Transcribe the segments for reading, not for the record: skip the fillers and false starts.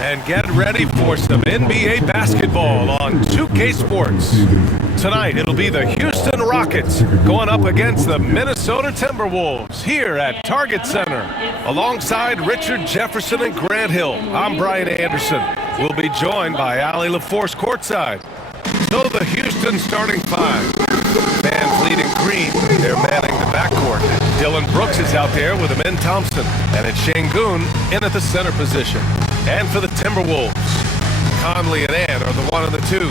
And get ready for some NBA basketball on 2K Sports. Tonight, it'll be the Houston Rockets going up against the Minnesota Timberwolves here at Target Center. Alongside Richard Jefferson and Grant Hill, I'm Brian Anderson. We'll be joined by Allie LaForce courtside. So the Houston starting five. Van Vliet and Green, they're manning the backcourt. Dylan Brooks is out there with Amin Thompson. And it's Şengün in at the center position. And for the Timberwolves, Conley and Ant are the 1 and the 2.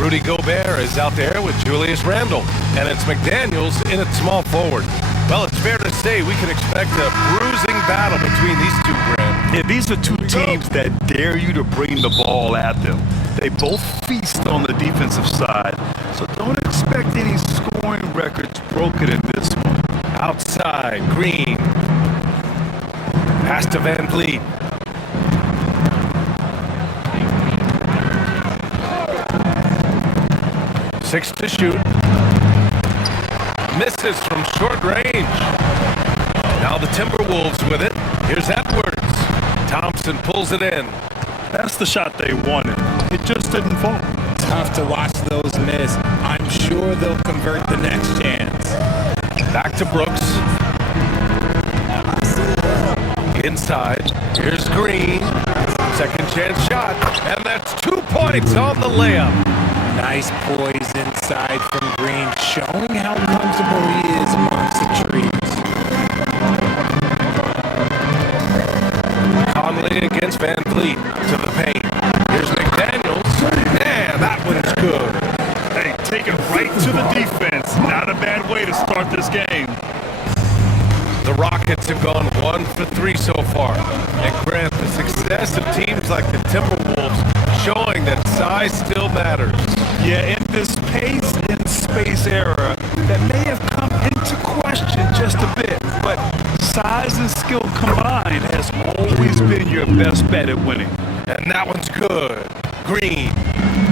Rudy Gobert is out there with Julius Randle. And it's McDaniels in at small forward. Well, it's fair to say we can expect a bruising battle between these two, Grant. Yeah, these are two teams that dare you to bring the ball at them. They both feast on the defensive side, so don't expect any scoring records broken in this one. Outside, Green. Pass to Van Vliet. Six to shoot. Misses from short range. Now the Timberwolves with it. Here's Edwards. Thompson pulls it in. That's the shot they wanted. It just didn't fall. Tough to watch those miss. I'm sure they'll convert the next chance. Back to Brooks. Inside. Here's Green. Second chance shot. And that's 2 points on the layup. Nice poise inside from Green, showing how comfortable he is amongst the trees. Conley against Van Vliet to the paint. Here's McDaniels. Man, that one's good. Hey, take it right to the defense. Not a bad way to start this game. The Rockets have gone 1 for 3 so far. And Grant, the success of teams like the Timberwolves showing that size still matters. Yeah, in this pace and space era, that may have come into question just a bit, but size and skill combined has always been your best bet at winning. And that one's good. Green.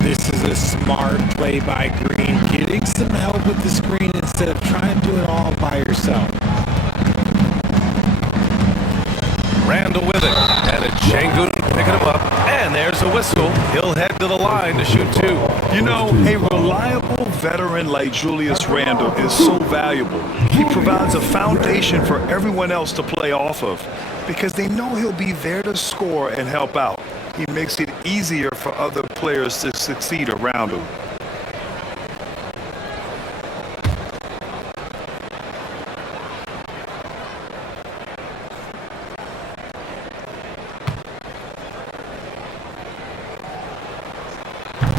This is a smart play by Green, getting some help with the screen instead of trying to do it all by yourself. Randle with it. And it's Şengün picking him up. And there's a whistle. He'll head to the line to shoot 2. You know, a reliable veteran like Julius Randle is so valuable. He provides a foundation for everyone else to play off of because they know he'll be there to score and help out. He makes it easier for other players to succeed around him.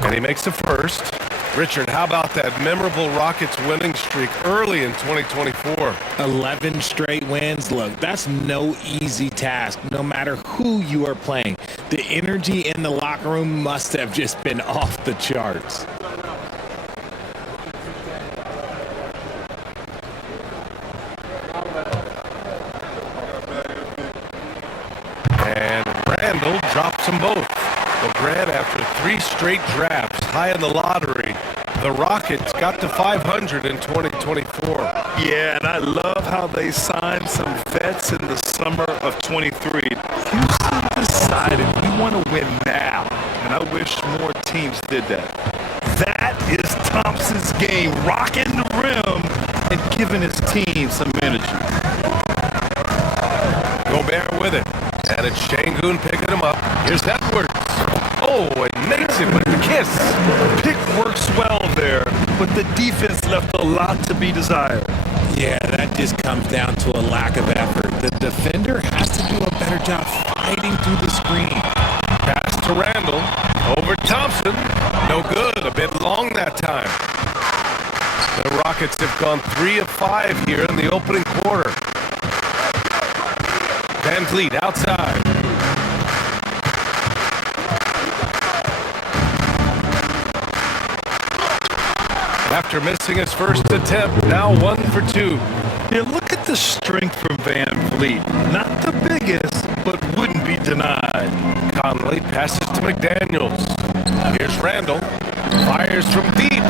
And he makes the first. Richard, how about that memorable Rockets winning streak early in 2024? 11 straight wins. Look, that's no easy task, no matter who you are playing. The energy in the locker room must have just been off the charts. And Randle drops them both. Well, Grant, after 3 straight drafts high in the lottery, the Rockets got to 500 in 2024. Yeah, and I love how they signed some vets in the summer of 23. Houston decided we want to win now, and I wish more teams did that. That is Thompson's game, rocking the rim and giving his team some energy. Gobert with it, and it's Şengün picking him up. Here's Edwards. Oh, and makes it with the kiss. Pick works well there, but the defense left a lot to be desired. Yeah, that just comes down to a lack of effort. The defender has to do a better job fighting through the screen. Pass to Randle. Over Thompson. No good. A bit long that time. The Rockets have gone 3 of 5 here in the opening quarter. Van Vliet outside. After missing his first attempt, now 1 for 2. Yeah, look at the strength from Van Vliet. Not the biggest, but wouldn't be denied. Conley passes to McDaniels. Here's Randle. Fires from deep.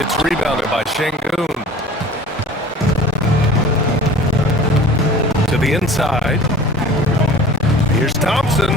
It's rebounded by Şengün. To the inside. Here's Thompson.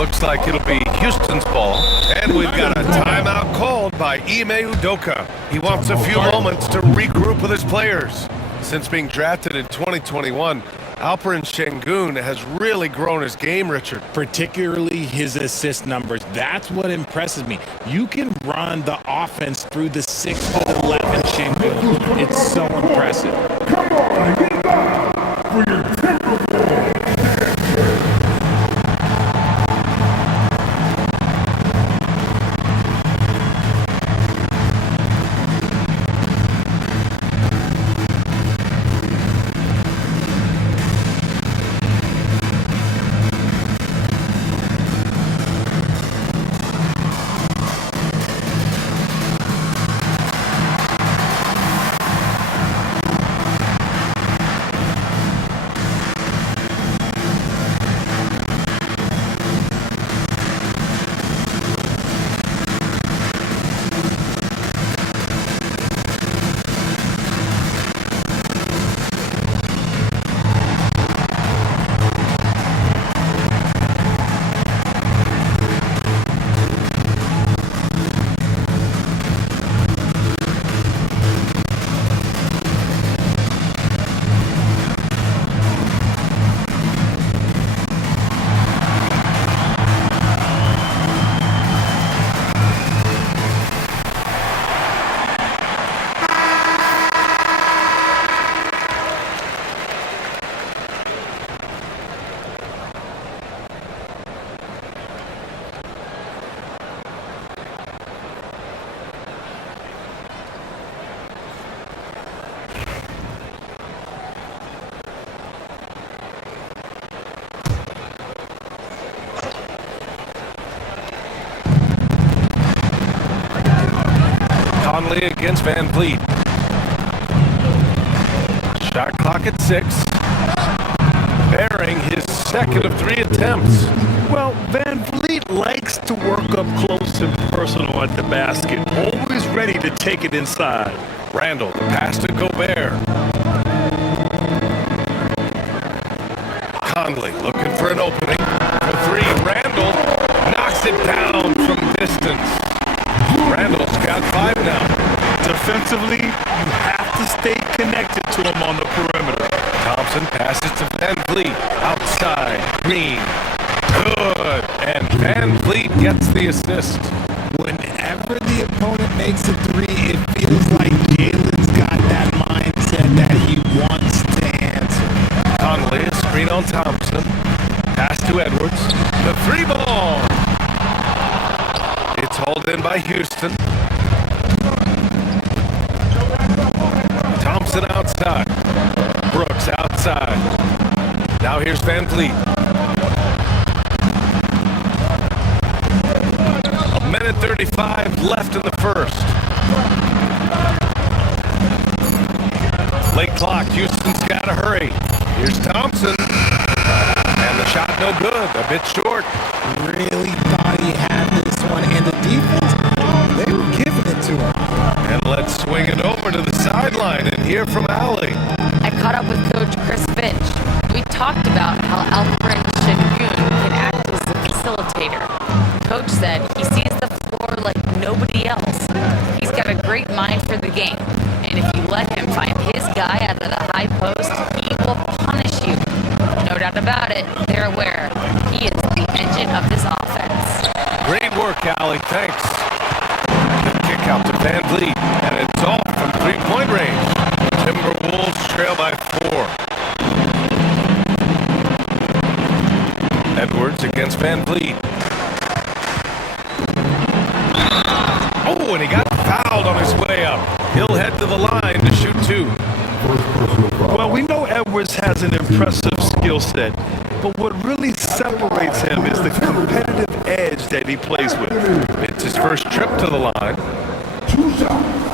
Looks like it'll be Houston's ball. And we've got a timeout called by Ime Udoka. He wants a few moments to regroup with his players. Since being drafted in 2021, Alperen Şengün has really grown his game, Richard. Particularly his assist numbers. That's what impresses me. You can run the offense through the 6'11" Şengün. It's so impressive. Come on, get back for your Timberwolves. Conley against Van Vliet. Shot clock at 6. Bearing his second of 3 attempts. Well, Van Vliet likes to work up close and personal at the basket, always ready to take it inside. Randall, the pass to Gobert. Conley looking for an opening. For 3, Randall knocks it down from distance. Randall's got 5 now. Defensively, you have to stay connected to him on the perimeter. Thompson passes to Van Vliet. Outside, Green. Good. And Van Vliet gets the assist. Whenever the opponent makes a 3, it feels like Jalen's got that mindset that he wants to answer. Conley, a screen on Thompson. Pass to Edwards. The 3 ball. It's hauled in by Houston. Thompson outside. Brooks outside. Now here's Van Vliet. A minute 35 left in the first. Late clock. Houston's got to hurry. Here's Thompson. And the shot no good. A bit short. Really thought he had this one, and the defense, they were giving it to him. And let's swing it over to the sideline and hear from Allie. I caught up with Coach Chris Finch. We talked about how Alperen Şengün can act as the facilitator. Coach said he sees the floor like nobody else. He's got a great mind for the game, and if you let him find his guy out of the high post, he will punish you. No doubt about it, they're aware. He is the engine of this offense. Great work, Allie. Thanks. Good kick out to Van Vliet, and it's off from 3-point range. Timberwolves trail by 4. Edwards against Van Vliet. Oh, and he got fouled on his way up. He'll head to the line to shoot 2. Well, we know Edwards has an impressive skill set, but what really separates him is the competitive edge that he plays with. It's his first trip to the line. 2 shots.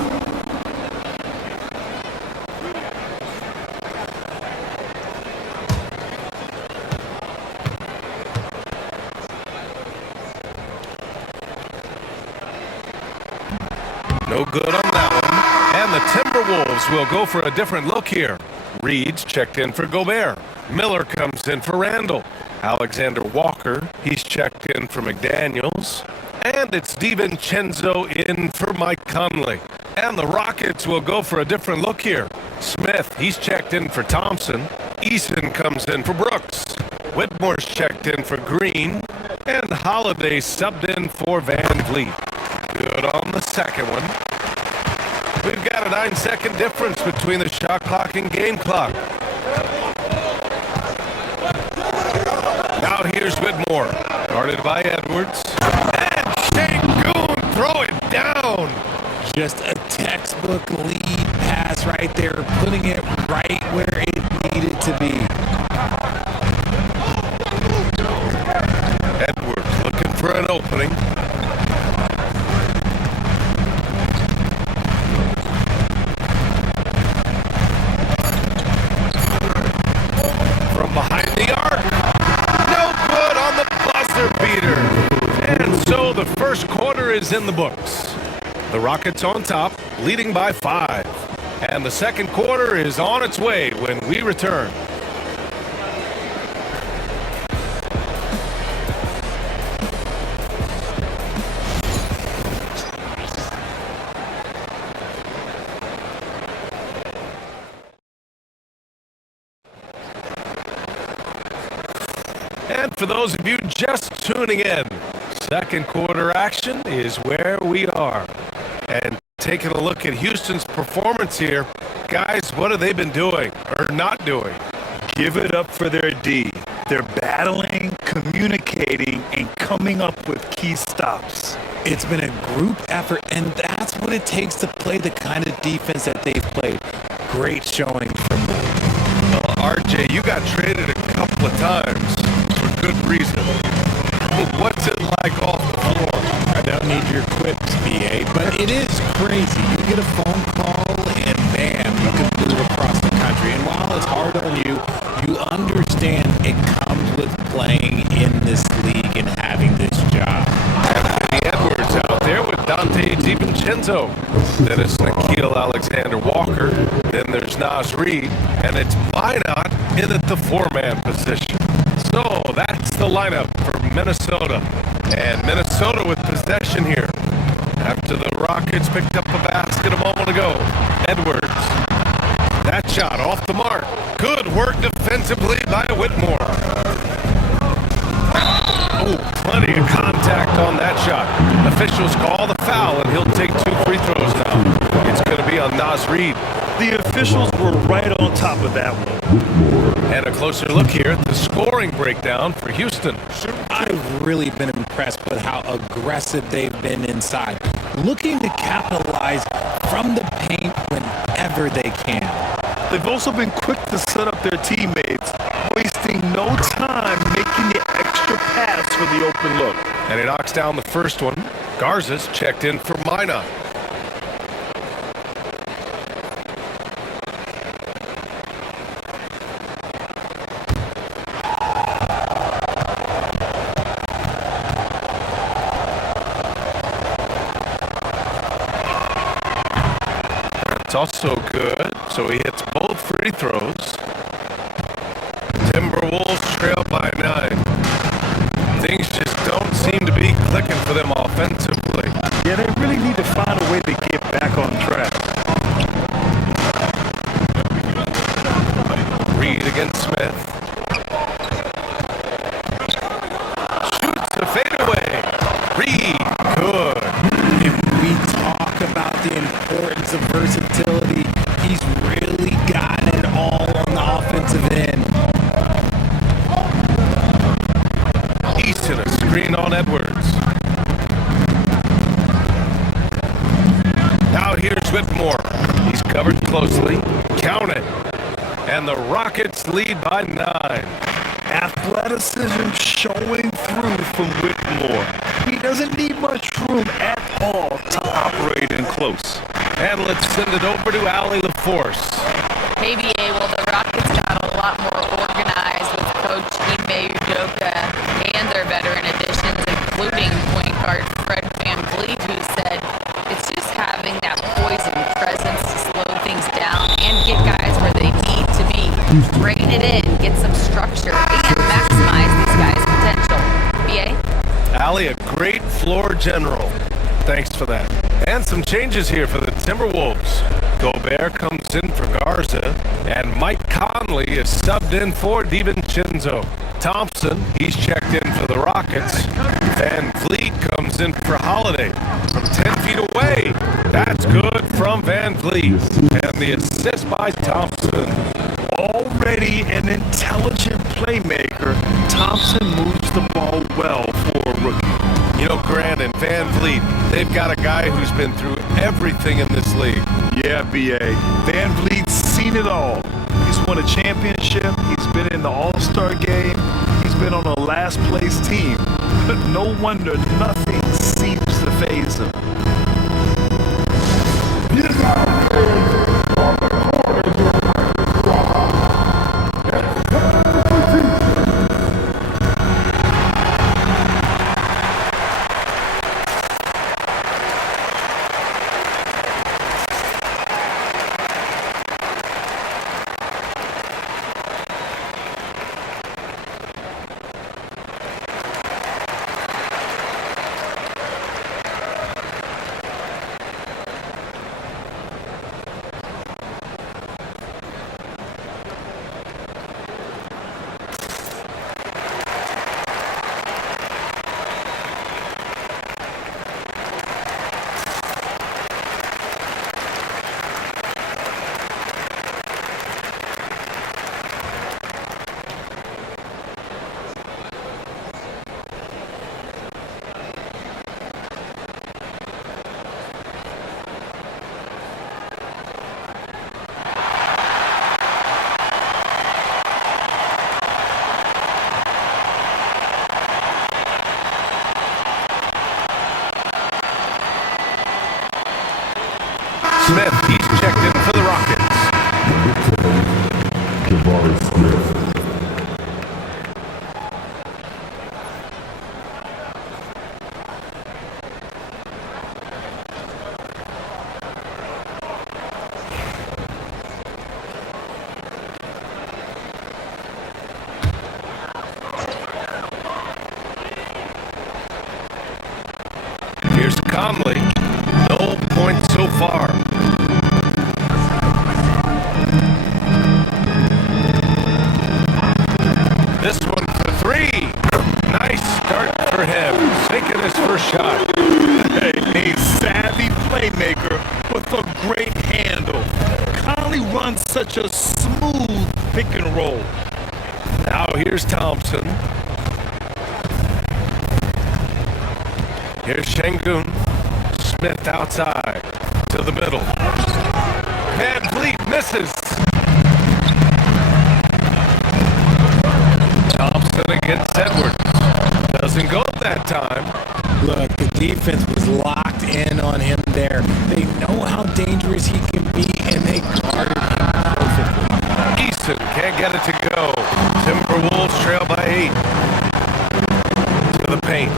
No good on that one. And the Timberwolves will go for a different look here. Reed's checked in for Gobert. Miller comes in for Randall. Alexander Walker, he's checked in for McDaniels. And it's DiVincenzo in for Mike Conley. And the Rockets will go for a different look here. Smith, he's checked in for Thompson. Eason comes in for Brooks. Whitmore's checked in for Green. And Holiday subbed in for Van Vliet. Good on the second one. We've got a 9-second difference between the shot clock and game clock. Now here's Whitmore, guarded by Edwards. And Şengün, throw it down. Just a textbook lead pass right there, putting it right where it needed to be. Edwards looking for an opening. From behind the arc. No good on the buzzer beater. And so the first quarter is in the books. The Rockets on top, leading by 5. And the second quarter is on its way when we return. And for those of you just tuning in, second quarter action is where we are. And taking a look at Houston's performance here, guys, what have they been doing or not doing? Give it up for their D. They're battling, communicating, and coming up with key stops. It's been a group effort, and that's what it takes to play the kind of defense that they've played. Great showing from them. Well, RJ, you got traded a couple of times for good reason. What's it like off the floor? I don't need your quips, BA, but it is crazy. You get a phone call and bam, you can move across the country. And while it's hard on you, you understand it comes with playing in this league and having this job. Anthony Edwards out there with Dante DiVincenzo. Then it's Nickeil Alexander-Walker. Then there's Naz Reid. And it's Minot in at the 4-man position. So that's the lineup for Minnesota. And Minnesota with possession here. After the Rockets picked up a basket a moment ago. Edwards. That shot off the mark. Good work defensively by Whitmore. Oh, plenty of contact on that shot. Officials call the foul, and he'll take 2 free throws now. It's going to be on Naz Reid. The officials were right on top of that one. And a closer look here at the scoring breakdown for Houston. I've really been impressed with how aggressive they've been inside, looking to capitalize from the paint whenever they can. They've also been quick to set up their teammates, wasting no time making the extra pass for the open look. And he knocks down the first one. Garza's checked in for Minot. Also good, so he hits both free throws. Timberwolves trail by 9. Things just don't seem to be clicking for them offensively. Yeah, they really need to find a way to get back on track. Reid against Smith. Shoots a fadeaway. Reid, good. If we talk about the importance of versatility, he's really got it all on the offensive end. Easton, a screen on Edwards. Now here's Whitmore. He's covered closely. Count it. And the Rockets lead by 9. Athleticism showing through from Whitmore. He doesn't need much room at all to operate in close. And let's send it over to Allie LaForce. Hey, BA, well, the Rockets got a lot more organized with Coach Ime Udoka and their veteran additions, including point guard Fred Van Vliet, who said it's just having that poison presence to slow things down and get guys where they need to be. Rein it in, get some structure, and maximize these Allie, a great floor general. Thanks for that. And some changes here for the Timberwolves. Gobert comes in for Garza, and Mike Conley is subbed in for DiVincenzo. Thompson, he's checked in for the Rockets. Van Vliet comes in for Holiday from 10 feet away. That's good from Van Vliet. And the assist by Thompson. Already an intelligent playmaker, Thompson moves the ball well for a rookie. You know, Grant and Van Vliet, they've got a guy who's been through everything in this league. Yeah, B.A. Van Vliet's seen it all. He's won a championship. He's been in the All-Star game. He's been on a last-place team. But no wonder nothing seems to faze him. Smith, he's checked in for the Rockets. Here's Conley. No points so far. This one for three. Nice start for him. Taking his first shot. A savvy playmaker with a great handle. Conley runs such a smooth pick and roll. Now here's Thompson. Here's Şengün. Smith outside to the middle. Van Vliet misses. Thompson against Edwards. Doesn't go that time. Look, the defense was locked in on him there. They know how dangerous he can be, and they guarded him perfectly. Easton can't get it to go. Timberwolves trail by 8. To the paint.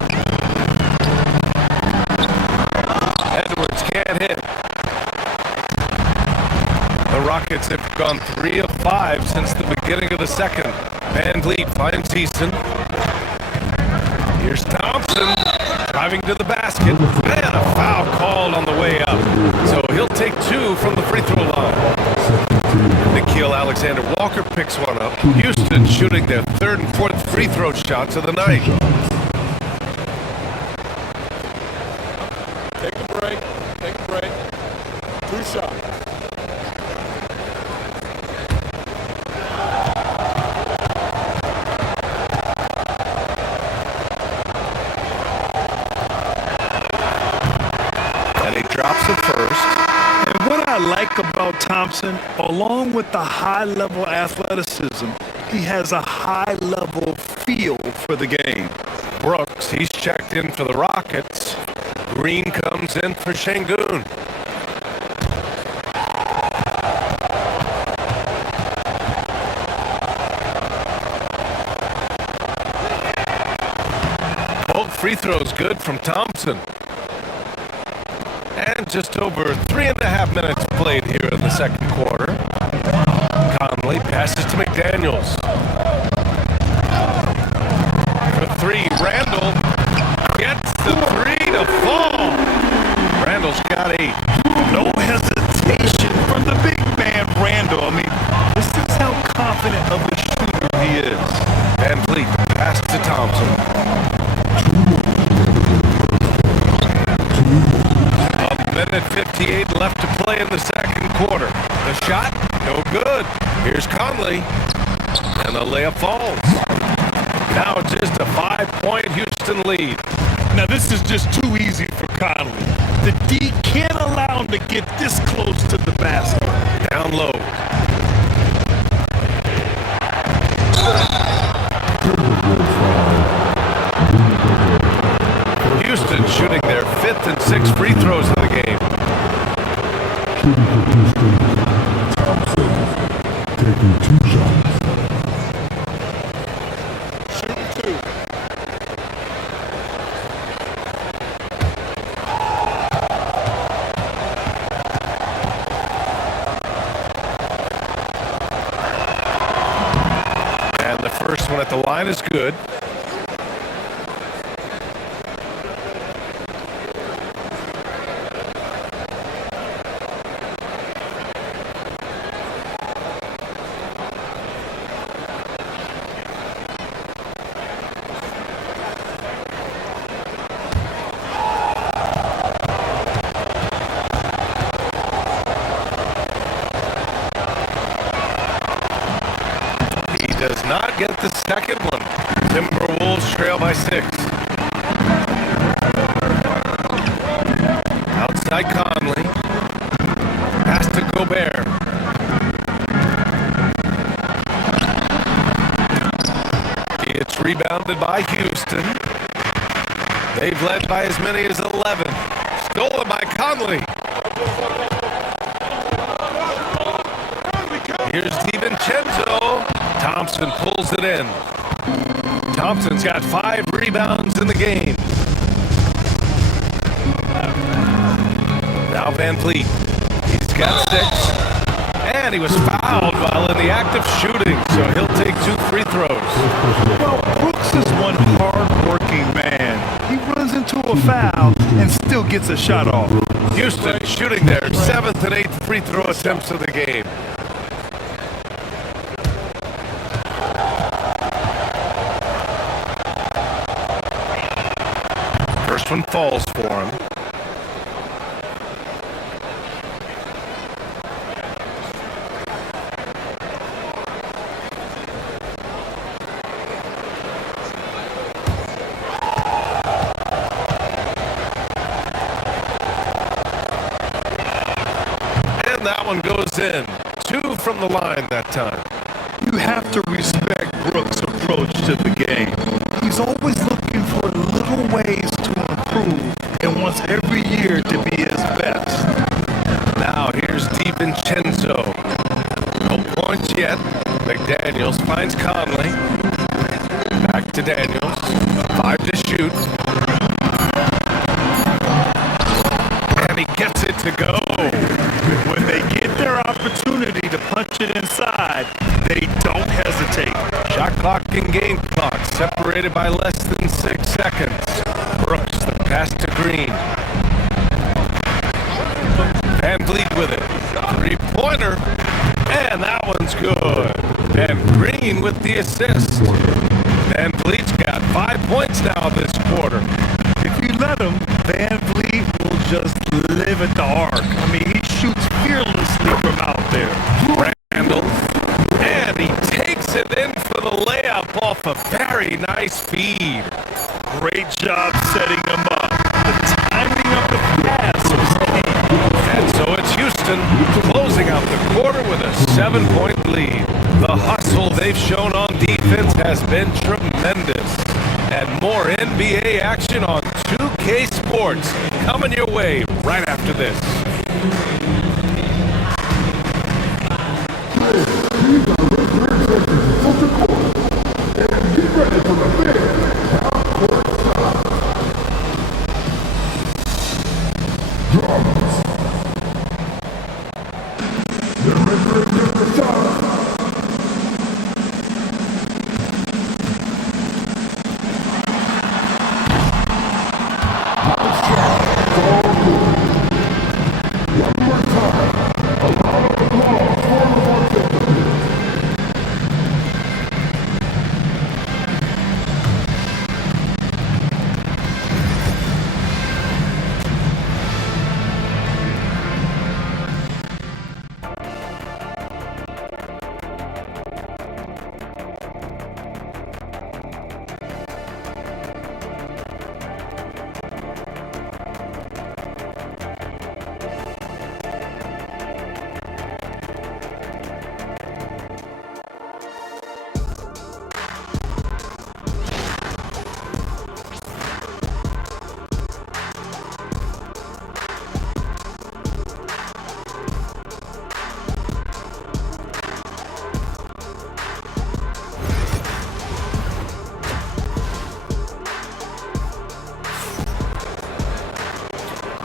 Edwards can't hit. The Rockets have gone 3 of 5 since the beginning of the second. Van Vliet finds Easton. Here's Thompson driving to the basket. And a foul called on the way up. So he'll take 2 from the free throw line. Nickeil Alexander-Walker picks one up. Houston shooting their 3rd and 4th free throw shots of the night. Take a break. Take a break. 2 shots. And he drops the first. And what I like about Thompson, along with the high-level athleticism, he has a high-level feel for the game. Brooks, he's checked in for the Rockets. Green comes in for Şengün. Both free throws good from Thompson. And just over 3.5 minutes played here in the second quarter. Conley passes to McDaniels. For 3, Randall. play in the second quarter. The shot, no good. Here's Conley, and the layup falls. Now just a 5-point Houston lead. Now this is just too easy for Conley. The D can't allow him to get this close to the basket. Down low. Houston shooting their 5th and 6th free throws of the game. Shooting for Houston, Thompson, taking 2 shots. Shooting 2. And the first one at the line is good. Does not get the second one. Timberwolves trail by 6. Outside Conley. Pass to Gobert. It's rebounded by Houston. They've led by as many as 11. Stolen by Conley. Here's DiVincenzo. Thompson pulls it in. Thompson's got 5 rebounds in the game. Now Van Vliet. He's got 6. And he was fouled while in the act of shooting, so he'll take 2 free throws. Well, Brooks is one hard-working man. He runs into a foul and still gets a shot off. Houston shooting their 7th and 8th free throw attempts of the game. First one falls for him. And that one goes in. 2 from the line that time. You have to respect Brooks' approach to the game. He's always looking for little ways to improve and wants every year to be his best. Now here's DiVincenzo. No points yet. McDaniels finds Conley. Back to Daniels. 5 to shoot. And he gets it to go. When they get their opportunity to punch it inside, they don't hesitate. Shot clock and game clock separated by less than 6 seconds. Brooks, the pass to Green. Van Vliet with it. 3-pointer. And that one's good. And Green with the assist. Van Vliet's got 5 points now this quarter. If you let him, Van Vliet will just live at the arc. I mean, he shoots fearlessly from out there. Randall. And he takes it in for the layup off a very nice feed. Great job setting him up. The timing of the pass was key. And so it's Houston closing out the quarter with a 7-point lead. The hustle they've shown on defense has been tremendous. And more NBA action on 2K Sports coming your way right after this. One more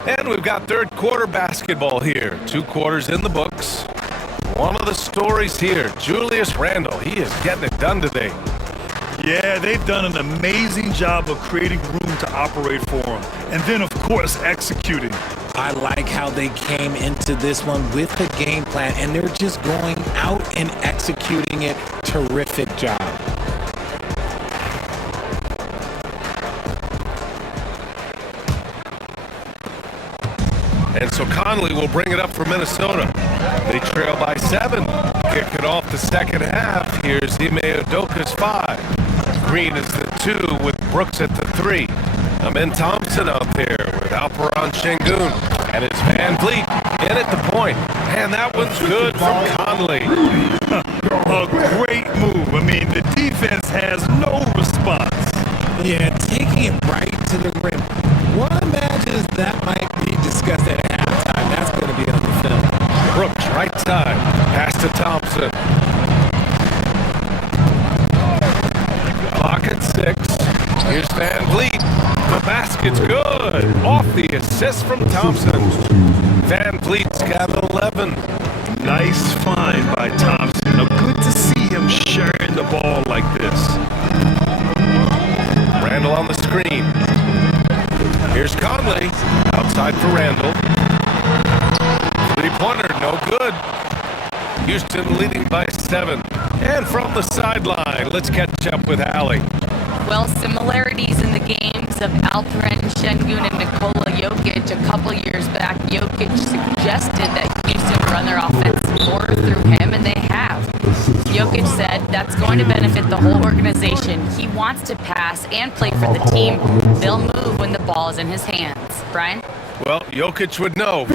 And we've got third quarter basketball here. 2 quarters in the books. One of the stories here, Julius Randle. He is getting it done today. Yeah, they've done an amazing job of creating room to operate for him. And then, of course, executing. I like how they came into this one with the game plan, and they're just going out and executing it. Terrific job. And so Conley will bring it up for Minnesota. They trail by 7. Kick it off the second half. Here's Ime Udoka's 5. Green is the 2 with Brooks at the 3. Amin Thompson out there with Alperon Şengün. And it's Van Vliet in at the point. And that one's good from Conley. A great move. I mean, the defense has no response. Yeah, taking it right to the rim. One imagines that might be discussed at halftime. That's going to be on the film. Brooks, right side. Pass to Thompson. Clock at 6. Here's Van Vliet. The basket's good. Off the assist from Thompson. Van Vliet's got 11. Nice find by Thompson. Now, good to see him sharing the ball like this. Randle on the screen. Here's Conley. Outside for Randle. 3-pointer, no good. Houston leading by 7. And from the sideline, let's catch up with Allie. Well, similarities in the games of Alperen Şengün and Nikola Jokic a couple years back. Jokic suggested that Houston run their offense more through him, and they have. Jokic said that's going to benefit the whole organization. He wants to pass and play for the team. They'll move when the ball is in his hands. Brian? Well, Jokic would know.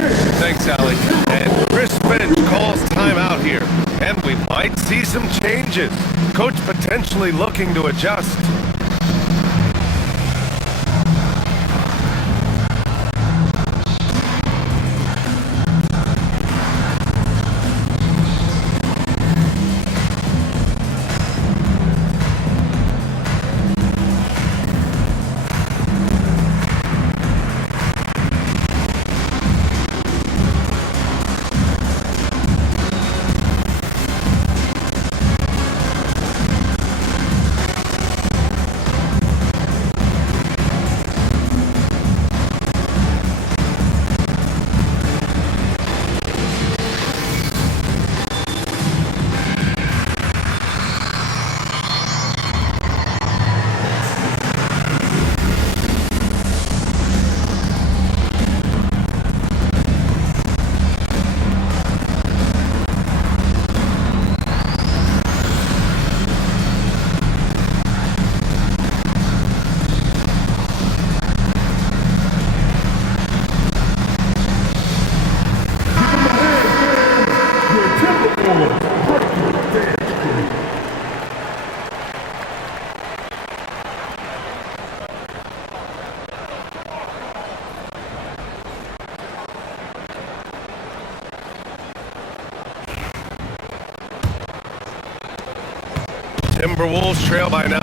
Thanks, Allie. And Chris Finch calls timeout here. And we might see some changes. Coach potentially looking to adjust. Timberwolves trail by 9.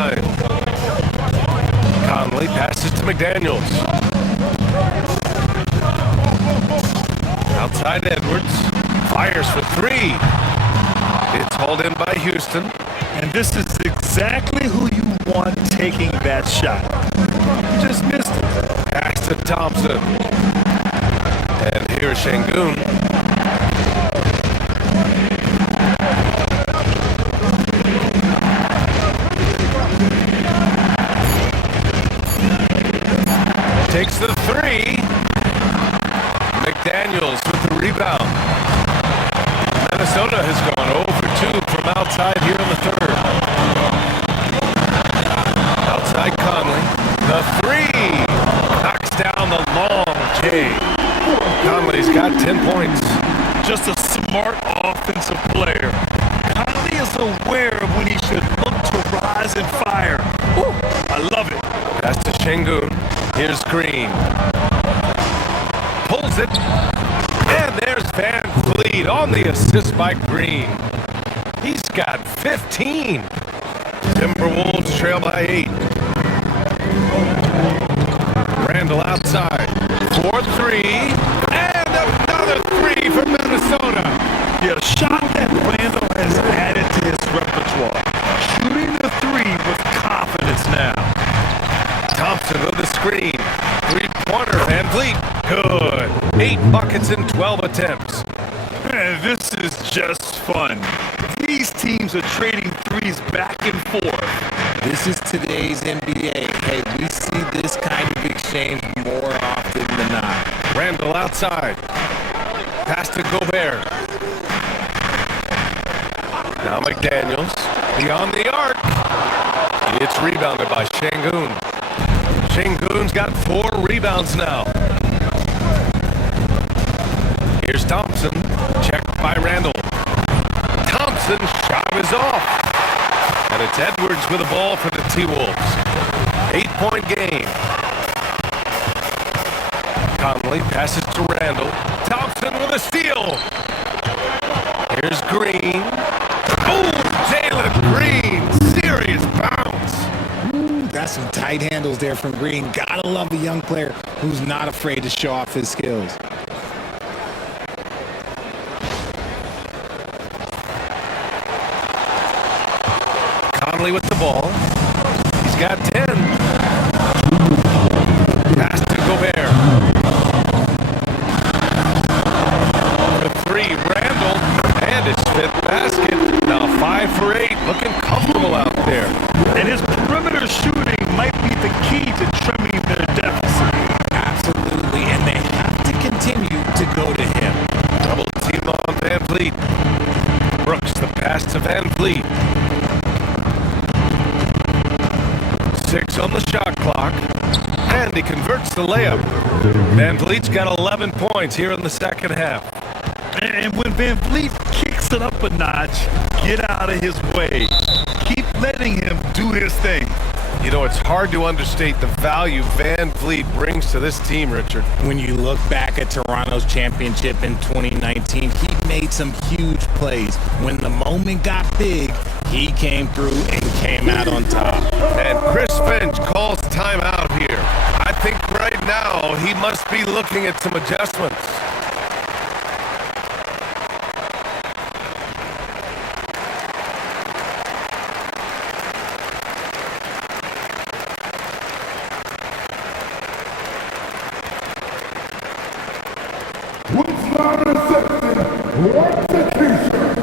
Conley passes to McDaniels. Outside Edwards. Fires for 3. It's hauled in by Houston. And this is exactly who you want taking that shot. You just missed it. Pass to Thompson. And here's Şengün. Takes the 3. McDaniels with the rebound. Minnesota has gone 0 for 2 from outside here in the third. Outside Conley. The 3. Knocks down the long J. Conley's got 10 points. Just a smart offensive player. Conley is aware of when he should look to rise and fire. Woo, I love it. Pass to Şengün. Here's Green. Pulls it. And there's Van Vliet on the assist by Green. He's got 15. Timberwolves trail by 8. Randle outside. for three. And another three for Minnesota. Yeah, a shot that Randall has added to his repertoire. Shooting the three with confidence now. Thompson with the screen. Three-pointer, Van Vliet. Good. 8 buckets in 12 attempts. Man, this is just fun. These teams are trading threes back and forth. This is today's NBA. Hey, we see this kind of exchange more often than not. Randall outside. Pass to Gobert. Now McDaniels. Beyond the arc. It's rebounded by Şengün. Şengün's got 4 rebounds now. Here's Thompson. Checked by Randall. Thompson's shot is off. And it's Edwards with the ball for the T-Wolves. 8-point game. Conley passes to Randall. Thompson with a steal. Here's Green. Oh, Jalen Green. Serious bounce. That's some tight handles there from Green. Gotta love a young player who's not afraid to show off his skills. Conley with the ball. He's got 10. Pass to Gobert. For 3, Randall. And his 5th basket. Now 5 for 8. Looking comfortable out there. And his perimeter shooting might be the key to trimming their deficit. Absolutely, and they have to continue to go to him. Double team on Van Vliet. Brooks, the pass to Van Vliet. 6 on the shot clock. And he converts the layup. Van Vliet's got 11 points here in the second half. And when Van Vliet kicks it up a notch, get out of his way. Keep letting him do his thing. You know, it's hard to understate the value Van Vliet brings to this team, Richard. When you look back at Toronto's championship in 2019, he made some huge plays. When the moment got big, he came through and came out on top. And Chris Finch calls timeout here. I think right now he must be looking at some adjustments. What's not accepted? What's the t-shirt?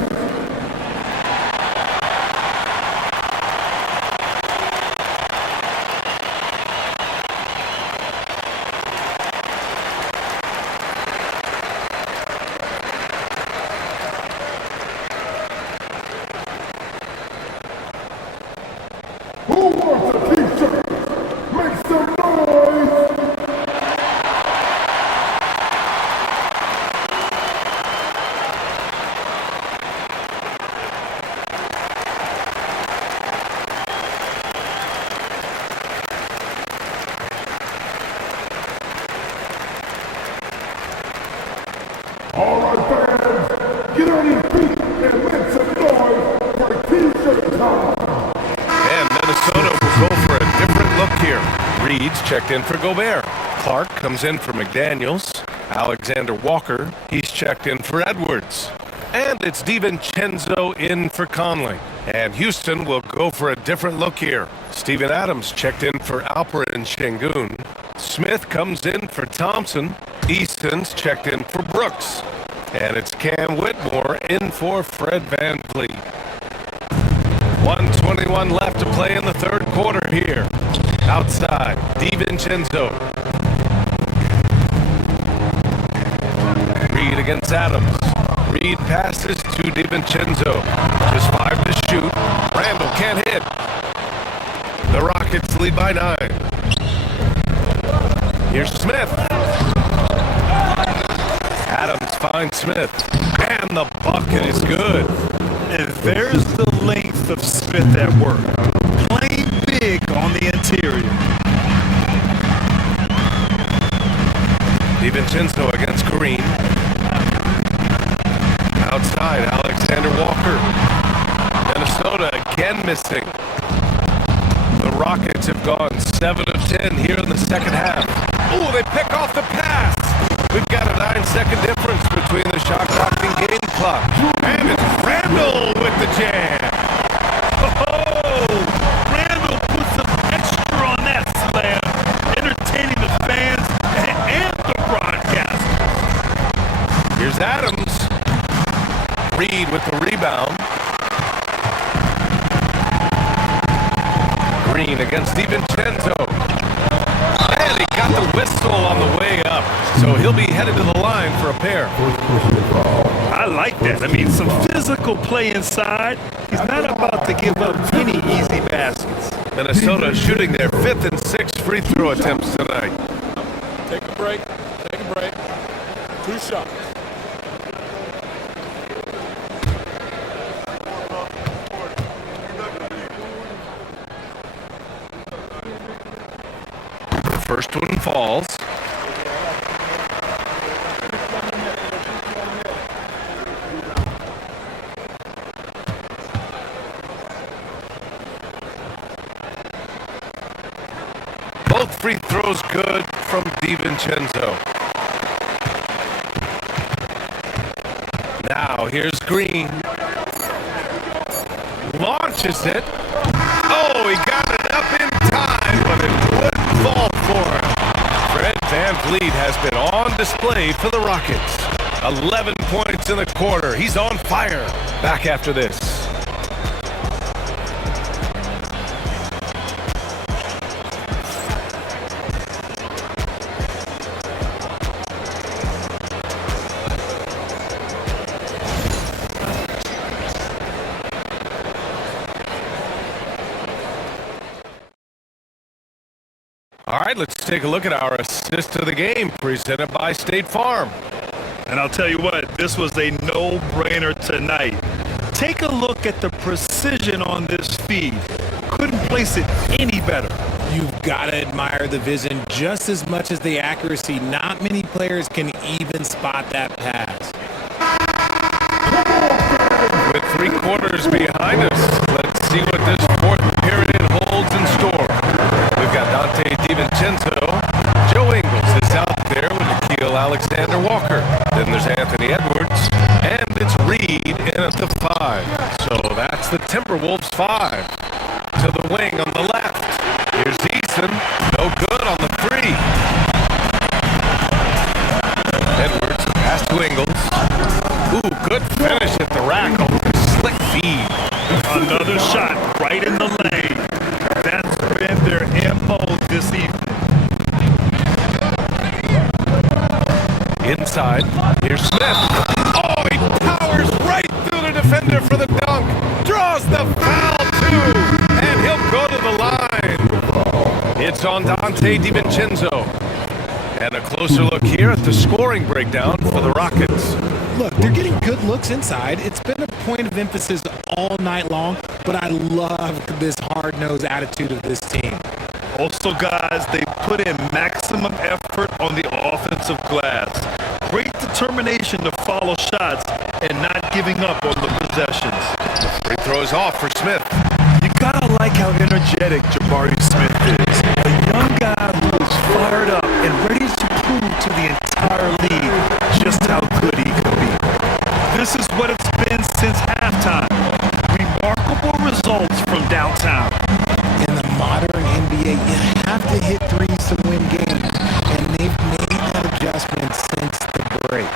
Who wants a t-shirt? Make some noise! All right, fans, get on your feet and make some noise for t-shirt time! And Minnesota will go for a different look here. Reed's checked in for Gobert. Clark comes in for McDaniels. Alexander Walker, he's checked in for Edwards. And it's DiVincenzo in for Conley. And Houston will go for a different look here. Steven Adams checked in for Alperen and Şengün. Smith comes in for Thompson. Easton's checked in for Brooks. And it's Cam Whitmore in for Fred Van Vliet. 1:21 left to play in the third quarter here. Outside, DiVincenzo. Reed against Adams. Reed passes to DiVincenzo. Just 5 to shoot. Randall can't hit. The Rockets lead by 9. Here's Smith. Adams finds Smith. And the bucket is good. And there's the length of Smith at work. Playing big on the interior. DiVincenzo against Green. Outside, Alexander Walker. Minnesota again missing. The Rockets have gone 7 of 10 here in the second half. Oh, they pick off the pass. We've got a 9-second difference between the shot clock and game clock. And it's Randall with the jam. Oh, Randall put some extra on that slam, entertaining the fans and the broadcast. Here's Adams. Reed with the rebound. Green against DiVincenzo. And he got the whistle on the way up. So he'll be headed to the line for a pair. I like that. I mean, some physical play inside. He's not about to give up any easy baskets. Minnesota shooting their 5th and 6th free throw attempts tonight. Take a break. Take a break. 2 shots. First one falls. Both free throws good from DiVincenzo. Now here's Green. Launches it. Oh, he got it up in time, but it wouldn't fall for him. Fred VanVleet has been on display for the Rockets. 11 points in the quarter. He's on fire. Back after this. All right, let's take a look at our assist of the game presented by State Farm. And I'll tell you what, this was a no-brainer tonight. Take a look at the precision on this feed. Couldn't place it any better. You've got to admire the vision just as much as the accuracy. Not many players can even spot that pass. With 3 quarters behind us, let's see what this 4th period holds in store. We've got Dante DiVincenzo. Joe Ingles is out there with Nikhil Alexander-Walker. Then there's Anthony Edwards. And it's Reed in at the 5. So that's the Timberwolves 5. To the wing on the left. Here's Eason. No good on the 3. Edwards, pass to Ingles. Ooh, good finish at the rack on the slick feed. Another shot right in the lane. That's been their MO this evening. Inside, here's Smith. Oh, he powers right through the defender for the dunk. Draws the foul, too. And he'll go to the line. It's on Dante DiVincenzo. And a closer look here at the scoring breakdown for the Rockets. Look, they're getting good looks inside. It's been a point of emphasis all night long, but I love this hard-nosed attitude of this team. Also, guys, they put in maximum effort on the offensive glass. Great determination to follow shots and not giving up on the possessions. Free throws off for Smith. You gotta like how energetic Jabari Smith is. A young guy who is fired up and ready to prove to the entire league just how good he can be. This is what it's been since halftime. Remarkable results from downtown. In the modern NBA, you have to hit threes to win games, and they've made that adjustment since the break.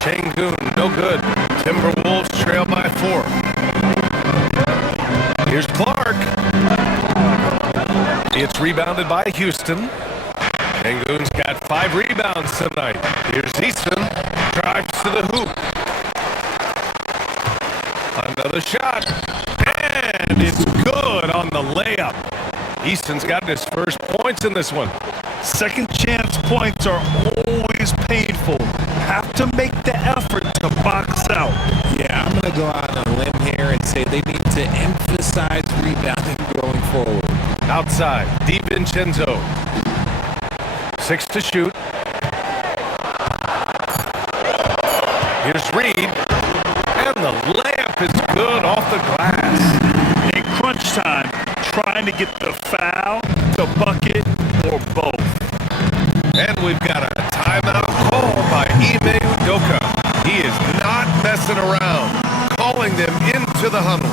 Şengün, no good. Timberwolves trail by 4. Here's Clark. It's rebounded by Houston. Şengün's got 5 rebounds tonight. Here's Eason. Drives to the hoop. Another shot. And it's good on the layup. Easton's got his first points in this one. Second chance points are always painful. Have to make the effort to box out. Yeah, I'm going to go out on a limb here and say they need to emphasize rebounding going forward. Outside, DiVincenzo. 6 to shoot. Here's Reed. And the layup is good off the glass. In crunch time, trying to get the foul, the bucket, or both. And we've got a timeout call by Ime Udoka. He is not messing around, calling them into the huddle.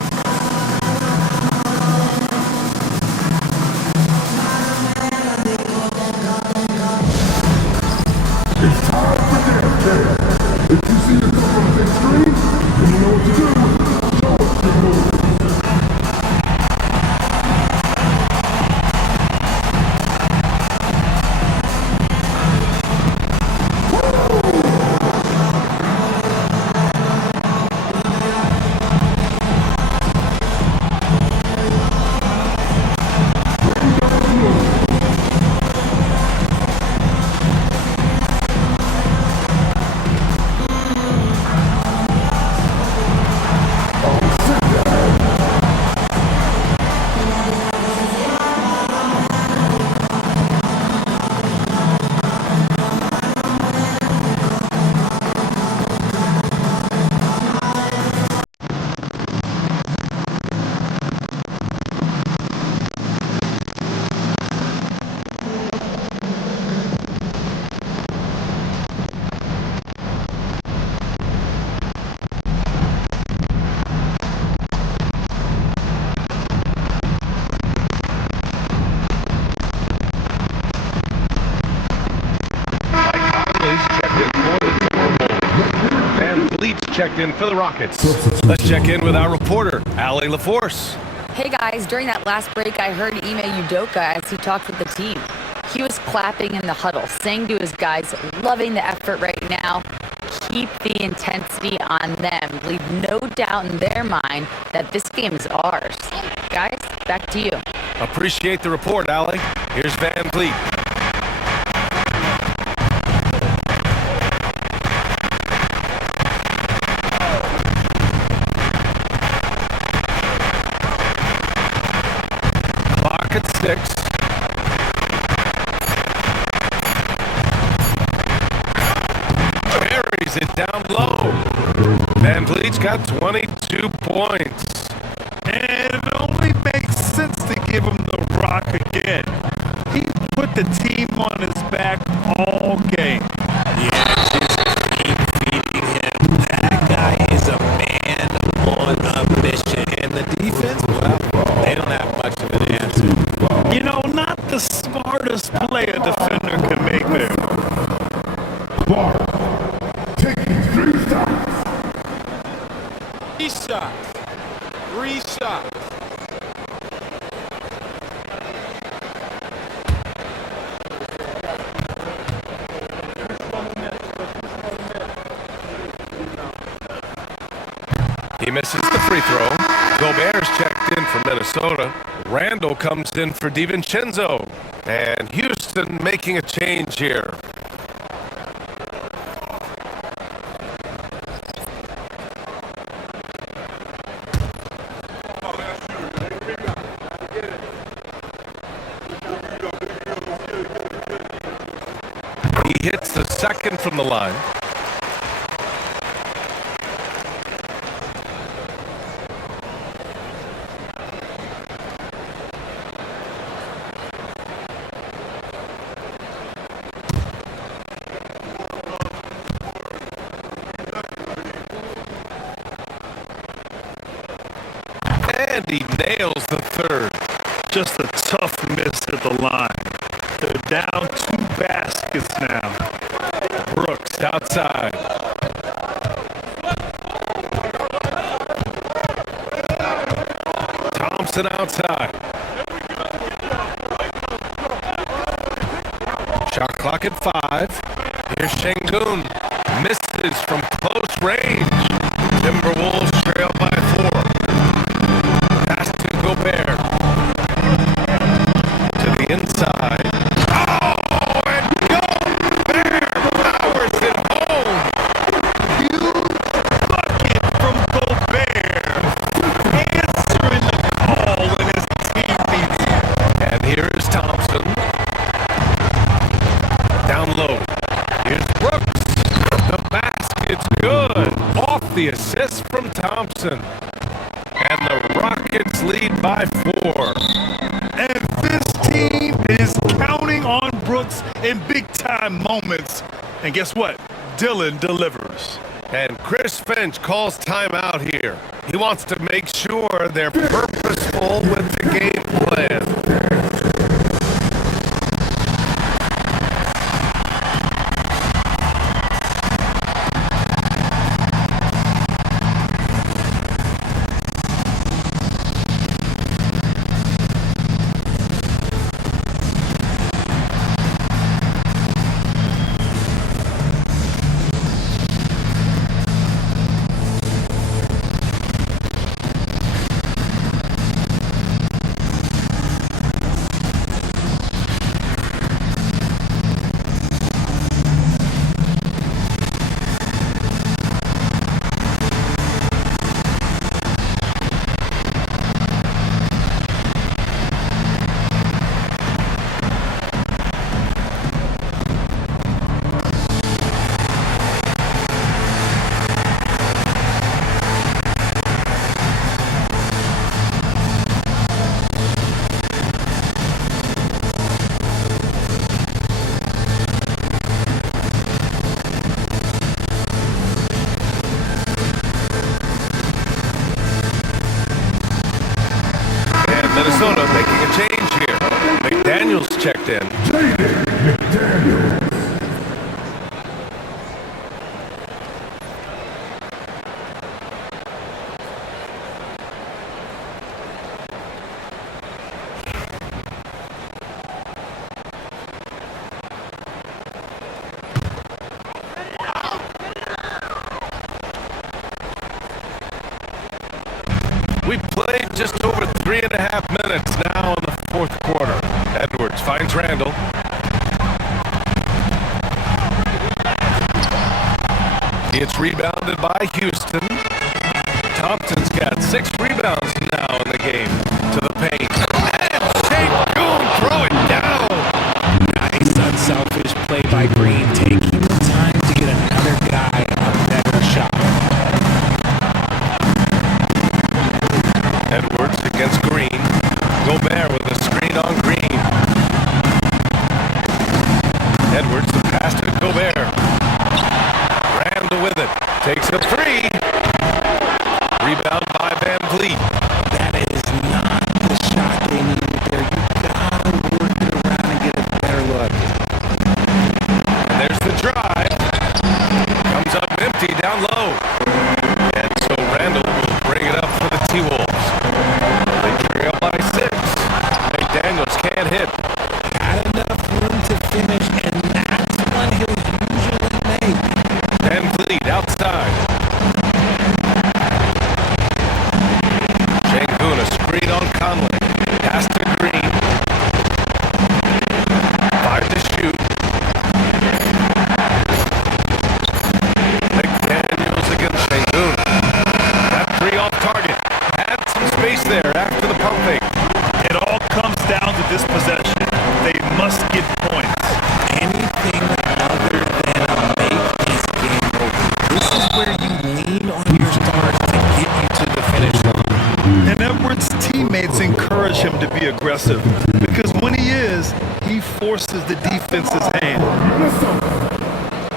It's time for dance day. If you see the cover on the big screen, then you know what to do. Show us your move. Checked in for the Rockets. Let's check in with our reporter, Allie LaForce. Hey guys, during that last break, I heard Ime Udoka as he talked with the team. He was clapping in the huddle, saying to his guys, loving the effort right now. Keep the intensity on them. Leave no doubt in their mind that this game is ours. Guys, back to you. Appreciate the report, Allie. Here's Van Vliet. At 6. Buries it down low. Van Vliet's got 22 points. And it only makes sense to give him the rock again. He put the team on his back all game. Yeah, just keep feeding him. That guy is a man on a mission. And the defense, well, they don't have much of an answer. You know, not the smartest play a defender can make there. Bart, take these 3 shots. 3 shots. 3 shots. He misses the free throw. Gobert's checked in for Minnesota. Randall comes in for DiVincenzo. And Houston making a change here. He hits the second from the line. And he nails the third. Just a tough miss at the line. They're down 2 baskets now. Brooks outside. Thompson outside. Shot clock at 5. Here's Şengün. Misses from close range. Timberwolves trail by 4. Pass to Gobert. To the inside. Oh, and Gobert powers it home. Huge bucket from Gobert. Answering the call when his team needs it. And here is Thompson. Down low. Here's Brooks. The basket's good. Off the assist from Thompson. And the Rockets lead by 4. And this team is counting on Brooks dunks in big-time moments. And guess what? Dylan delivers. And Chris Finch calls timeout here. He wants to make sure they're purposeful with the game plan. Minnesota making a change here. McDaniels checked in. We played just over 3.5 minutes now in the fourth quarter. Edwards finds Randall. It's rebounded by Houston. Thompson's got 6 rebounds now in the game. To the paint. And Sengun throw it down. Nice unselfish play by Green, taking the time to get another guy a better shot. Edwards against Green. Gobert with a screen on Green. Edwards the pass to Gobert. Randall with it. Takes a 3. Rebound by Van Vliet. That is not the shot they needed there. You gotta work it around and get a better look. And there's the drive. Comes up empty down low. And so Randall will bring it up for the T-Wolves. They carry up by 6. McDaniels can't hit. Got enough room to finish, and that's one he'll usually make. Van Vliet outside. Sengun a screen on Conley. Pass to Green. 5 to shoot. McDaniels against Sengun. That 3 off target. Had some space there after the pump fake. It all comes down to this possession. They must get points. Anything other than a make is game over. This is where you lean on your stars to get you to the finish line. And Edwards' teammates encourage him to be aggressive because when he is, he forces the defense's hand.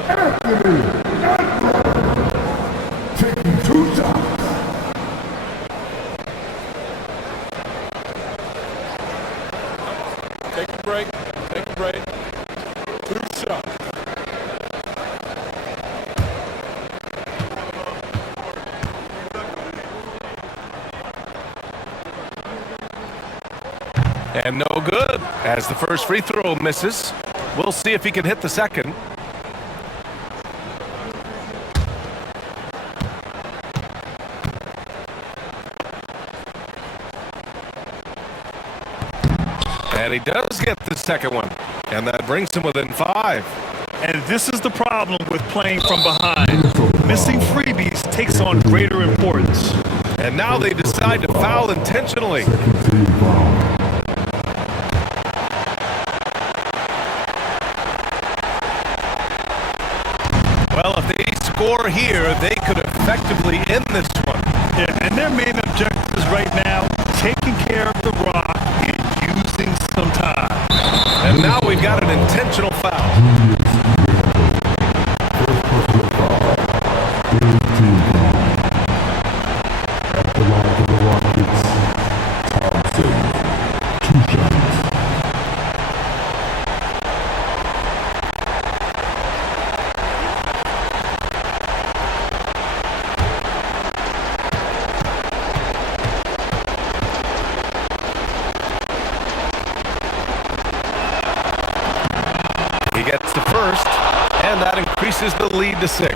Anthony taking 2 shots. Take a break. Take a break. 2 shots. And no good, as the first free throw misses. We'll see if he can hit the second. And he does get the second one. And that brings him within 5. And this is the problem with playing from behind. Missing freebies takes on greater importance. And now they decide to foul intentionally. Well, if they score here, they could effectively end this one. Yeah, and their main objective is right now taking care of the rock and using some time. And now now we've got an intentional foul. First personal foul. Game team foul. At the line for the Rockets, Thompson. 2 shots. He gets the first, and that increases the lead to 6.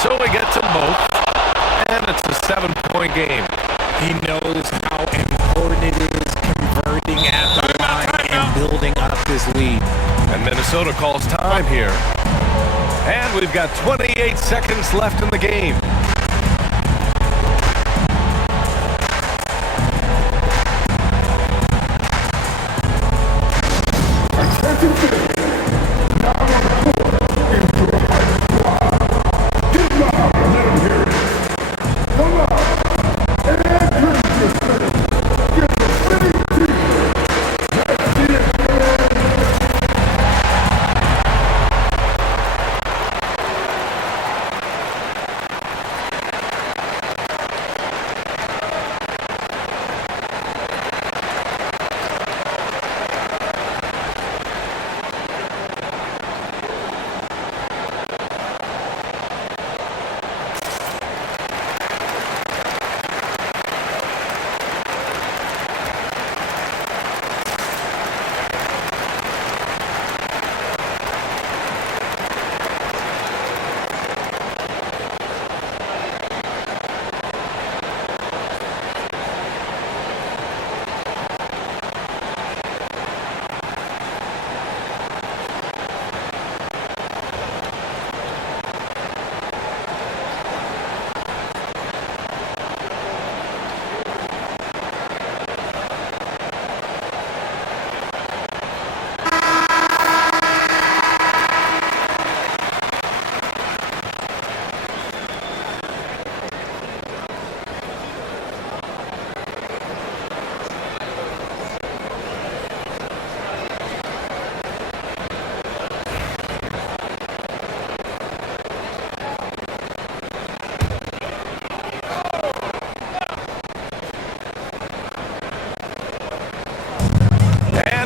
So we get them both, and it's a 7-point game. He knows how important it is converting at the line and building up this lead. And Minnesota calls time here. And we've got 28 seconds left in the game.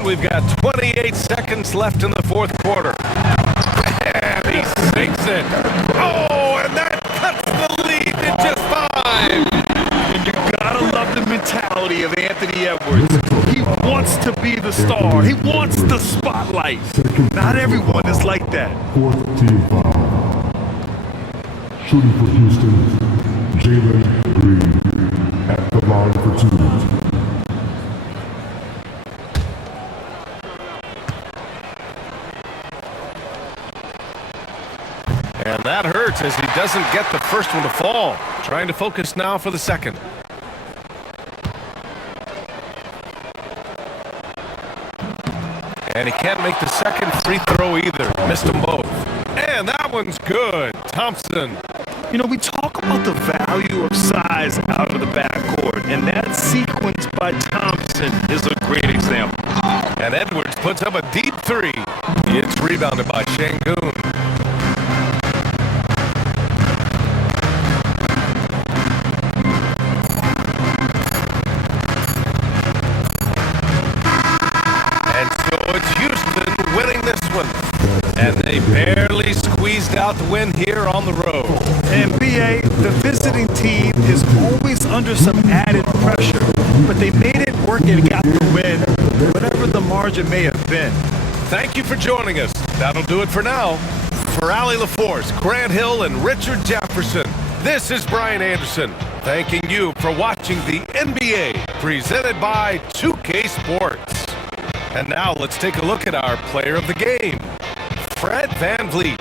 We've got 28 seconds left in the fourth quarter. And he sinks it. Oh, and that cuts the lead to just 5. And you gotta love the mentality of Anthony Edwards. He wants to be the star. He wants the spotlight. Not everyone is like that. 4th team foul. Shooting for Houston, Jalen Green. At the line for 2. And that hurts as he doesn't get the first one to fall. Trying to focus now for the second. And he can't make the second free throw either. Missed them both. And that one's good. Thompson. You know, we talk about the value of size out of the backcourt, and that sequence by Thompson is a great example. And Edwards puts up a deep 3. It's rebounded by Şengün. And they barely squeezed out the win here on the road. And B.A., the visiting team is always under some added pressure, but they made it work and got the win, whatever the margin may have been. Thank you for joining us. That'll do it for now. For Allie LaForce, Grant Hill, and Richard Jefferson, this is Brian Anderson, thanking you for watching the NBA, presented by 2K Sports. And now let's take a look at our player of the game, Fred VanVleet.